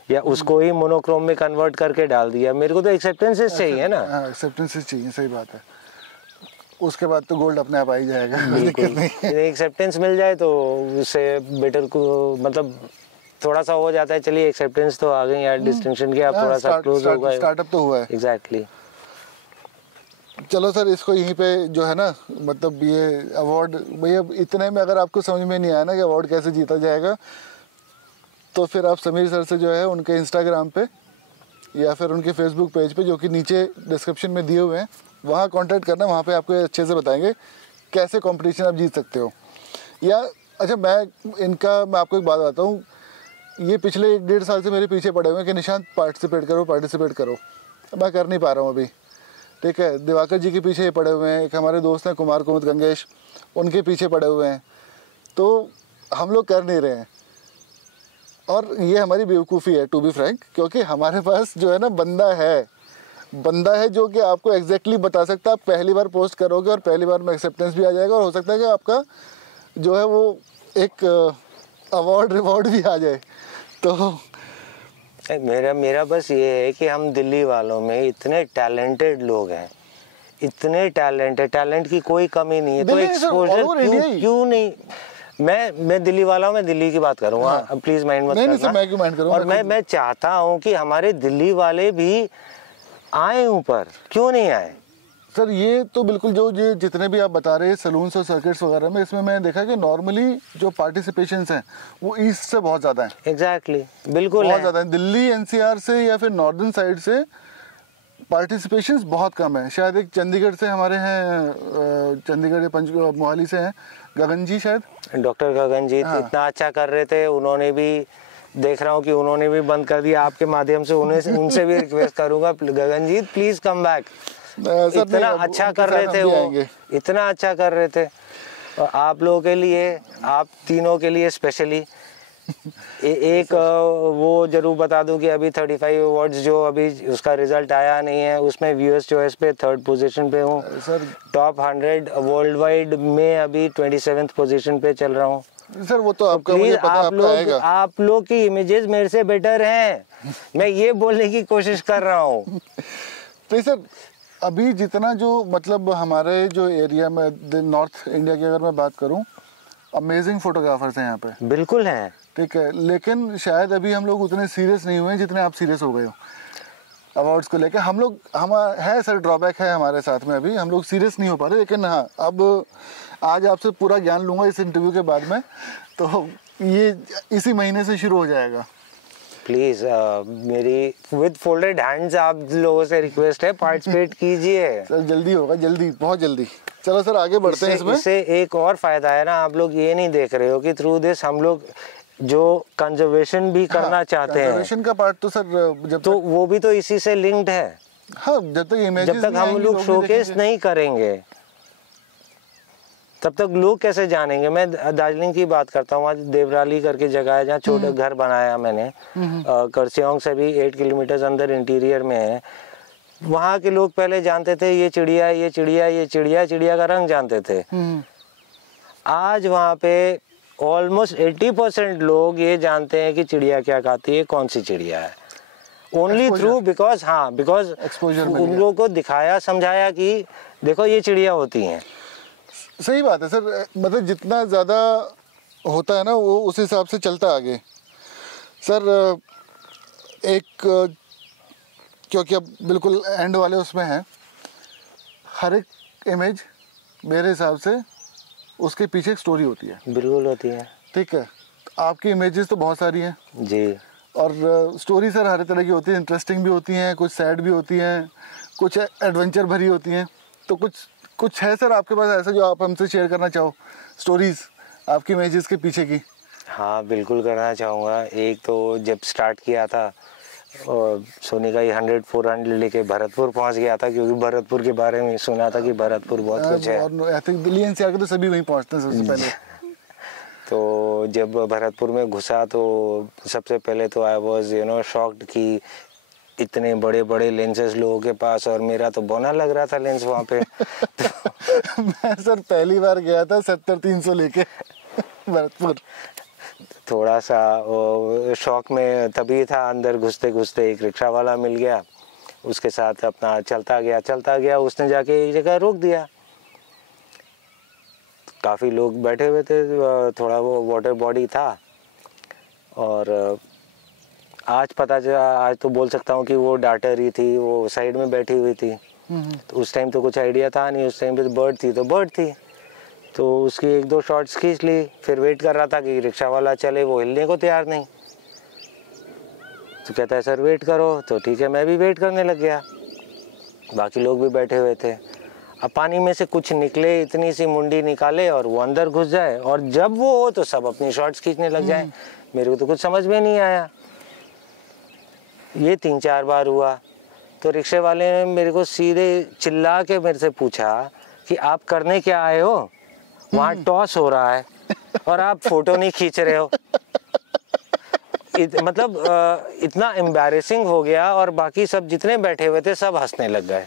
या उसको ही मोनोक्रोम में कन्वर्ट करके डाल दिया। मेरे को तो एक्सेप्टेंसेस चाहिए ना। एक्सेप्टेंसेस चाहिए, सही बात है। उसके बाद तो गोल्ड अपने आप आ ही जाएगा, दिक्कत नहीं। एक्सेप्टेंस मिल जाए तो उससे बेटर को मतलब थोड़ा सा हो जाता है, चलिए एक्सेप्टेंस तो आ गई यार, डिस्टिंक्शन के आप थोड़ा सा क्लोज हो गए, स्टार्टअप तो हुआ है। एग्जैक्टली। चलो सर, इसको यहीं पे जो है ना, मतलब ये अवार्ड भैया इतने में अगर आपको समझ में नहीं आया ना कि अवार्ड कैसे जीता जाएगा, तो फिर आप समीर सर से जो है उनके इंस्टाग्राम पे या फिर उनके फेसबुक पेज पे, जो कि नीचे डिस्क्रिप्शन में दिए हुए हैं, वहाँ कांटेक्ट करना, वहाँ पे आपको अच्छे से बताएंगे कैसे कंपटीशन आप जीत सकते हो। या अच्छा, मैं आपको एक बात बताता हूँ, ये पिछले 1-1.5 साल से मेरे पीछे पड़े हुए हैं कि निशांत पार्टिसिपेट करो। मैं कर नहीं पा रहा हूँ अभी, ठीक है। दिवाकर जी के पीछे पड़े हुए हैं, एक हमारे दोस्त हैं कुमार कुमुद गंगेश, उनके पीछे पड़े हुए हैं, तो हम लोग कर नहीं रहे हैं। और ये हमारी बेवकूफ़ी है, टू बी फ्रैंक, क्योंकि हमारे पास जो है ना बंदा है जो कि आपको एग्जैक्टली बता सकता है, आप पहली बार पोस्ट करोगे और पहली बार में एक्सेप्टेंस भी आ जाएगा, और हो सकता है कि आपका जो है वो एक रिवॉर्ड भी आ जाए। तो मेरा बस ये है कि हम दिल्ली वालों में इतने टैलेंटेड लोग हैं, इतने टैलेंट की कोई कमी नहीं है, तो एक्सपोजर क्यों नहीं। मैं दिल्ली वाला हूँ, मैं दिल्ली की बात करूँगा, प्लीज माइंड मत करना। मैं क्यों माइंड करूँगा। और मैं चाहता हूँ कि हमारे दिल्ली वाले भी आए ऊपर, क्यों नहीं आए सर? ये तो बिल्कुल जो ये जितने भी आप बता रहे हैं सलून्स और सर्किट्स वगैरह में, इसमें मैंने देखा कि नॉर्मली जो पार्टिसिपेशंस हैं वो ईस्ट से बहुत ज़्यादा हैं। एग्जैक्टली, बिल्कुल बहुत ज़्यादा है। दिल्ली एनसीआर से या फिर नॉर्दर्न साइड से पार्टिसिपेशंस बहुत कम है। शायद एक चंडीगढ़ से हमारे हैं, चंडीगढ़ या मोहाली से हैं, गगन जी, शायद डॉक्टर गगन जी इतना अच्छा कर रहे थे, उन्होंने भी देख रहा हूँ कि उन्होंने भी बंद कर दिया। आपके माध्यम से उनसे भी रिक्वेस्ट करूंगा, गगन जी प्लीज कम बैक। इतना अच्छा कर रहे थे वो, इतना अच्छा कर रहे थे। और आप लोगों के लिए, आप तीनों के लिए स्पेशली एक वो जरूर बता दूं कि अभी 35 अवार्ड्स जो अभी उसका रिजल्ट आया नहीं है, उसमें व्यूअर्स चॉइस पे 3rd पोजीशन पे हूँ सर। टॉप 100 वर्ल्ड वाइड में अभी 27th पोजीशन पे चल रहा हूँ सर वो तो आपका मुझे पता है, आपका आएगा। आप लोग की इमेजेस मेरे से बेटर हैं, मैं ये बोलने की कोशिश कर रहा हूँ। तो सर अभी जितना जो मतलब हमारे जो एरिया में नॉर्थ इंडिया की अगर मैं बात करूँ, अमेजिंग फोटोग्राफर्स हैं यहाँ पे, बिल्कुल हैं, ठीक है, लेकिन शायद अभी हम लोग उतने सीरियस नहीं हुए जितने आप सीरियस हो गए हो अवार्ड्स को लेकर। हम है सर, ड्रॉबैक है हमारे साथ में, अभी हम लोग सीरियस नहीं हो पा रहे। लेकिन हाँ, अब आज आपसे पूरा ज्ञान लूँगा इस इंटरव्यू के बाद में, तो ये इसी महीने से शुरू हो जाएगा। प्लीज मेरी विद फोल्डेड हैंड्स आप लोगों से रिक्वेस्ट है, पार्टिसिपेट कीजिए सर। जल्दी होगा, जल्दी, बहुत जल्दी। चलो सर आगे बढ़ते हैं इसमें। इससे एक और फायदा है ना, आप लोग ये नहीं देख रहे हो कि थ्रू दिस हम लोग जो कंजर्वेशन भी करना चाहते हैं, कंजर्वेशन का पार्ट तो सर जब तो वो भी तो इसी से लिंक्ड है। हाँ, जब तक हम लोग शोकेस नहीं करेंगे तब तक लोग कैसे जानेंगे। मैं दार्जिलिंग की बात करता हूँ, आज देवराली करके जगह है जहाँ छोटा घर बनाया मैंने, करसियोंग से भी 8 किलोमीटर अंदर इंटीरियर में है। वहाँ के लोग पहले जानते थे ये चिड़िया, ये चिड़िया, ये चिड़िया, चिड़िया का रंग जानते थे। आज वहाँ पे ऑलमोस्ट 80% लोग ये जानते हैं कि चिड़िया क्या खाती है, कौन सी चिड़िया है, ओनली थ्रू बिकॉज एक्सपोजर उन लोगों को दिखाया समझाया कि देखो ये चिड़िया होती हैं। सही बात है सर, मतलब जितना ज़्यादा होता है ना वो उस हिसाब से चलता आगे। सर एक क्योंकि अब बिल्कुल एंड वाले उसमें है, हर एक इमेज मेरे हिसाब से उसके पीछे एक स्टोरी होती है। बिल्कुल होती है, ठीक है। आपकी इमेजेस तो बहुत सारी हैं जी, और स्टोरी सर हर तरह की होती है, इंटरेस्टिंग भी होती हैं, कुछ सैड भी होती हैं, कुछ एडवेंचर भरी होती हैं। तो कुछ है सर आपके पास ऐसा जो आप हमसे शेयर करना चाहो, स्टोरीज आपकी इमेजेस के पीछे की? हाँ बिल्कुल करना चाहूँगा। एक तो जब स्टार्ट किया था और सोनी का ही 100-400 लेके भरतपुर पहुंच गया था, क्योंकि भरतपुर के बारे में सुना था कि भरतपुर बहुत कुछ है। आई थिंक दिल्ली एनसीआर के तो सभी वहीं पहुंचते हैं सबसे पहले। तो जब भरतपुर में घुसा तो सबसे पहले तो आई वाज शॉक्ड कि इतने बड़े बड़े लेंसेज लोगों के पास, और मेरा तो बौना लग रहा था लेंस वहाँ पे। तो मैं सर पहली बार गया था 70-300 लेके भरतपुर। थोड़ा सा शौक में तभी था, अंदर घुसते घुसते एक रिक्शा वाला मिल गया, उसके साथ अपना चलता गया। उसने जाके एक जगह रोक दिया, काफ़ी लोग बैठे हुए थे, थोड़ा वो वाटर बॉडी था। और आज पता चला, आज तो बोल सकता हूँ कि वो डाटर ही थी, वो साइड में बैठी हुई थी। तो उस टाइम तो कुछ आइडिया था नहीं, उस टाइम पे बर्ड थी तो उसकी 1-2 शॉट्स खींच ली। फिर वेट कर रहा था कि रिक्शा वाला चले, वो हिलने को तैयार नहीं। तो कहता है सर वेट करो, तो ठीक है मैं भी वेट करने लग गया, बाकी लोग भी बैठे हुए थे। अब पानी में से कुछ निकले, इतनी सी मुंडी निकाले और वो अंदर घुस जाए, और जब वो हो तो सब अपनी शॉट्स खींचने लग जाए। मेरे को तो कुछ समझ में नहीं आया। ये 3-4 बार हुआ तो रिक्शे वाले ने मेरे को सीधे चिल्ला के मेरे से पूछा कि आप करने क्या आए हो, वहाँ टॉस हो रहा है और आप फोटो नहीं खींच रहे हो। मतलब इतना एम्बैरेसिंग हो गया, और बाकी सब जितने बैठे हुए थे सब हंसने लग गए।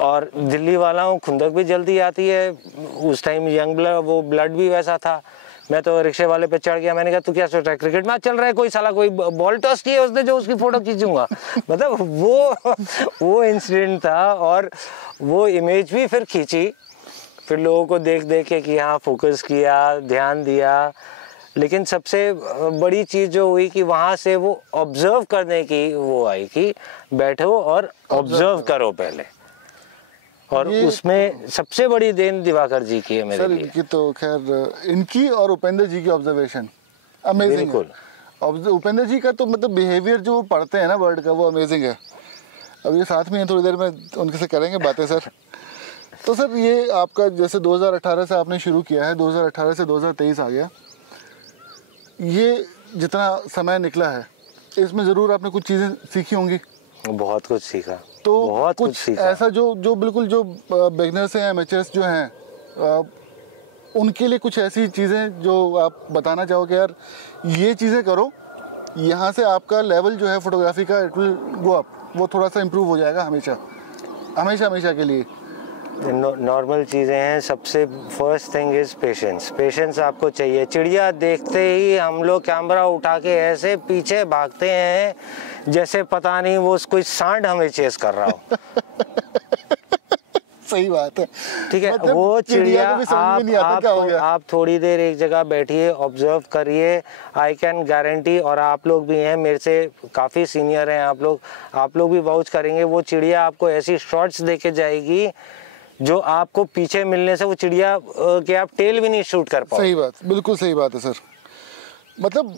और दिल्ली वालों खुंदक भी जल्दी आती है, उस टाइम यंग ब्लड भी वैसा था। मैं तो रिक्शे वाले पे चढ़ गया, मैंने कहा तू क्या सोच रहा है, क्रिकेट मैच चल रहा है, कोई साला कोई बॉल टॉस की है उसने जो उसकी फोटो खींचूंगा। मतलब वो इंसिडेंट था, और वो इमेज भी फिर खींची, फिर लोगों को देख के कि हाँ फोकस किया, ध्यान दिया। लेकिन सबसे बड़ी चीज़ जो हुई कि वहाँ से वो ऑब्जर्व करने की वो आई कि बैठो और ऑब्जर्व करो पहले, और उसमें सबसे बड़ी देन दिवाकर जी की है मेरे लिए। इनकी तो खैर, इनकी और उपेंद्र जी की ऑब्जर्वेशन अमेजिंग है। बिल्कुल, उपेंद्र जी का तो मतलब बिहेवियर जो पढ़ते हैं ना वर्ड का, वो अमेजिंग है। अब ये साथ में है, थोड़ी देर में उनके से करेंगे बातें सर। तो सर ये आपका जैसे 2018 से आपने शुरू किया है, 2018 से 2023 आ गया, ये जितना समय निकला है इसमें ज़रूर आपने कुछ चीज़ें सीखी होंगी। बहुत कुछ सीखा। तो बहुत कुछ सीखा। ऐसा जो बिल्कुल जो बिगनर्स हैं, एमेचर्स जो हैं, उनके लिए कुछ ऐसी चीज़ें जो आप बताना चाहो कि यार ये चीज़ें करो, यहाँ से आपका लेवल जो है फोटोग्राफी का इट विल गो अप, वो थोड़ा सा इम्प्रूव हो जाएगा हमेशा हमेशा हमेशा के लिए। नॉर्मल चीज़ें हैं। सबसे first thing is patience. Patience आपको चाहिए। चिड़िया देखते ही हम लोग कैमरा उठा के ऐसे पीछे भागते हैं जैसे पता नहीं वो कोई सांड हमें चेस कर रहा हो। सही बात है, ठीक है। मतलब वो चिड़िया आप थोड़ी देर एक जगह बैठिए, ऑब्जर्व करिए। आई कैन गारंटी, और आप लोग भी हैं, मेरे से काफ़ी सीनियर हैं आप लोग भी वाउच करेंगे, वो चिड़िया आपको ऐसी शॉट्स देके जाएगी जो आपको पीछे मिलने से वो चिड़िया के आप टेल भी नहीं शूट कर पाओ। सही बात, बिल्कुल सही बात है सर। मतलब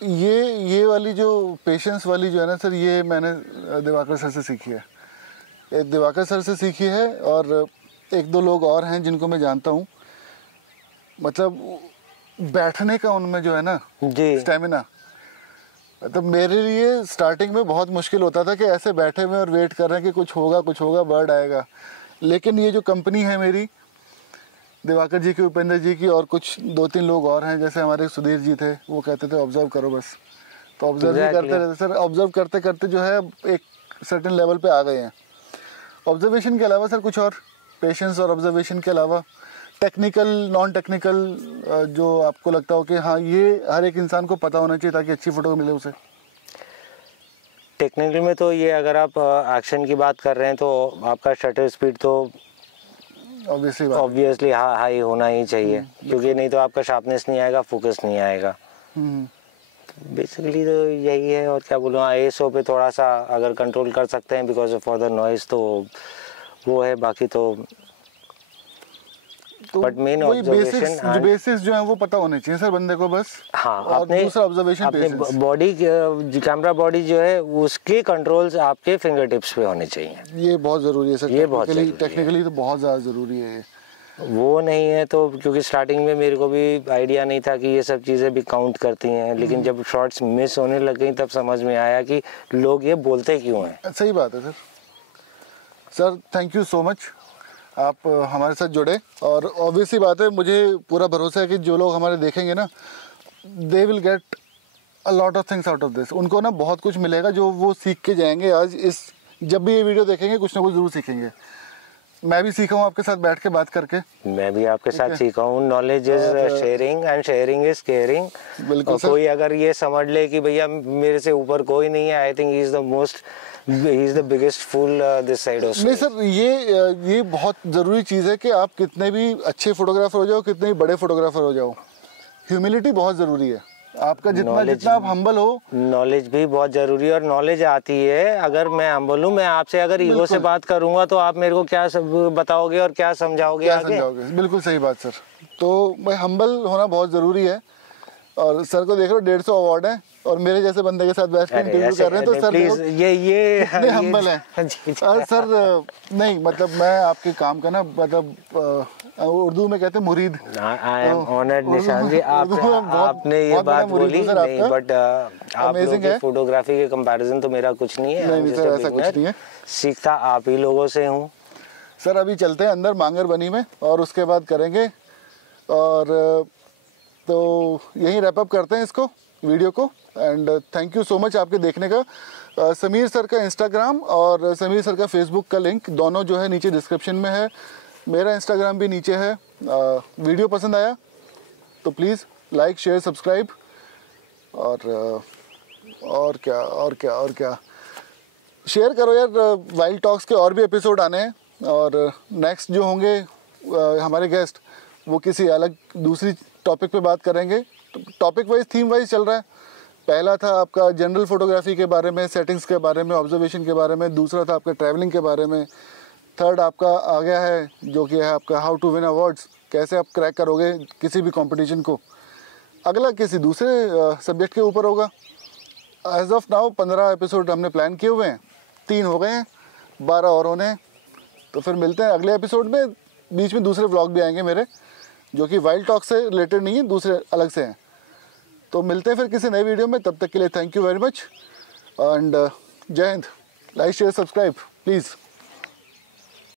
ये वाली जो पेशेंस वाली जो है ना सर, ये मैंने दिवाकर सर से सीखी है, दिवाकर सर से सीखी है, और एक दो लोग और हैं जिनको मैं जानता हूँ। मतलब बैठने का उनमें जो है ना जी स्टेमिना, मतलब मेरे लिए स्टार्टिंग में बहुत मुश्किल होता था कि ऐसे बैठे हुए और वेट कर रहे हैं कि कुछ होगा बर्ड आएगा। लेकिन ये जो कंपनी है मेरी, दिवाकर जी की, उपेंद्र जी की, और कुछ 2-3 लोग और हैं, जैसे हमारे सुधीर जी थे, वो कहते थे ऑब्जर्व करो बस, तो ऑब्जर्व ही करते रहते सर। ऑब्जर्व करते करते जो है एक सर्टेन लेवल पे आ गए हैं। ऑब्जर्वेशन के अलावा सर कुछ और, पेशेंस और ऑब्जर्वेशन के अलावा टेक्निकल नॉन टेक्निकल जो आपको लगता हो कि हाँ ये हर एक इंसान को पता होना चाहिए ताकि अच्छी फ़ोटो मिले उसे? टेक्निकल में तो ये, अगर आप एक्शन की बात कर रहे हैं तो आपका शटर स्पीड तो ऑब्वियसली हाई होना ही चाहिए, क्योंकि नहीं तो आपका शार्पनेस नहीं आएगा, फोकस नहीं आएगा। बेसिकली तो यही है, और क्या बोलूँ, ISO पे थोड़ा सा अगर कंट्रोल कर सकते हैं because of for the noise, तो वो है। बाकी तो बट मेन ऑब्जर्वेशन बेसिस जो है वो पता होने चाहिए सर बंदे को बस। हाँ, और दूसरा ऑब्जर्वेशन, अपने बॉडी, कैमरा बॉडी जो है उसके कंट्रोल्स आपके फिंगर टिप्स पे होने चाहिए। ये बहुत ज़रूरी है सर, ये बहुत टेक्निकली तो बहुत ज़्यादा ज़रूरी है। वो नहीं है तो, क्योंकि स्टार्टिंग में मेरे को भी आइडिया नहीं था कि ये सब चीज़ें भी काउंट करती हैं, लेकिन जब शॉट्स मिस होने लग गई तब समझ में आया कि लोग ये बोलते क्यों हैं। सही बात है sir. Thank you so much, आप हमारे साथ जुड़े, और ऑब्वियसली बात है, मुझे पूरा भरोसा है कि जो लोग हमारे देखेंगे ना, they will get a lot of things out of this. उनको ना बहुत कुछ मिलेगा जो वो सीख के जाएंगे। आज इस जब भी ये वीडियो देखेंगे कुछ ना कुछ ज़रूर सीखेंगे। मैं भी सीखा हूँ आपके साथ बैठ के बात करके। मैं भी आपके साथ सीखा हूँ। Knowledge is sharing and sharing is caring. बिल्कुल सर। कोई अगर ये समझ ले कि भैया मेरे से ऊपर कोई नहीं है, I think he is the biggest fool this side of. नहीं सर, ये बहुत ज़रूरी चीज़ है कि आप कितने भी अच्छे फोटोग्राफर हो जाओ, कितने भी बड़े फोटोग्राफर हो जाओ, ह्यूमिलिटी बहुत ज़रूरी है। आपका जितना आप हम्बल हो, नॉलेज भी बहुत जरूरी है, और नॉलेज आती है। अगर मैं हम्बल हूँ, मैं आपसे अगर ईगो से बात करूंगा तो आप मेरे को क्या बताओगे और क्या समझाओगे आगे? बिल्कुल सही बात सर। तो मैं हम्बल होना बहुत ज़रूरी है, और सर को देख रहे हो 150 अवार्ड है, और मेरे जैसे बंदे के साथ बैठ के इंटरव्यू कर रहे हैं, तो सर ये कितने हम्बल हैं सर। नहीं मतलब मैं आपके काम का ना, मतलब उर्दू में कहते हैं मुरीद। आई एम ऑनर्ड निशान जी, आपने ये बात बोली नहीं, बट आप लोगों की फोटोग्राफी के कंपैरिजन तो मेरा कुछ नहीं है। नहीं सर, ऐसा कुछ नहीं है, सीखता आप ही लोगों से हूँ सर। अभी चलते हैं अंदर मांगर बनी में, और उसके बाद करेंगे, और तो यहीं रैप अप करते हैं इसको, वीडियो को। And thank you so much आपके देखने का। समीर सर का इंस्टाग्राम और समीर सर का फेसबुक का लिंक दोनों जो है नीचे डिस्क्रिप्शन में है। मेरा इंस्टाग्राम भी नीचे है। वीडियो पसंद आया तो प्लीज़ लाइक, शेयर, सब्सक्राइब, और क्या शेयर करो यार। वाइल्ड टॉक्स के और भी एपिसोड आने हैं, और नेक्स्ट जो होंगे हमारे गेस्ट, वो किसी अलग दूसरी टॉपिक पे बात करेंगे। टॉपिक वाइज, थीम वाइज चल रहा है। पहला था आपका जनरल फोटोग्राफी के बारे में, सेटिंग्स के बारे में, ऑब्जर्वेशन के बारे में। दूसरा था आपका ट्रैवलिंग के बारे में। थर्ड आपका आ गया है जो कि है आपका हाउ टू विन अवार्ड्स, कैसे आप क्रैक करोगे किसी भी कंपटीशन को। अगला किसी दूसरे सब्जेक्ट के ऊपर होगा। एज ऑफ नाउ 15 एपिसोड हमने प्लान किए हुए हैं, 3 हो गए हैं, 12 और होने हैं। तो फिर मिलते हैं अगले एपिसोड में। बीच में दूसरे व्लॉग भी आएंगे मेरे, जो कि वाइल्ड टॉक से रिलेटेड नहीं है, दूसरे अलग से हैं। तो मिलते हैं फिर किसी नए वीडियो में। तब तक के लिए thank you very much, and जय Hind. Like, share, subscribe please.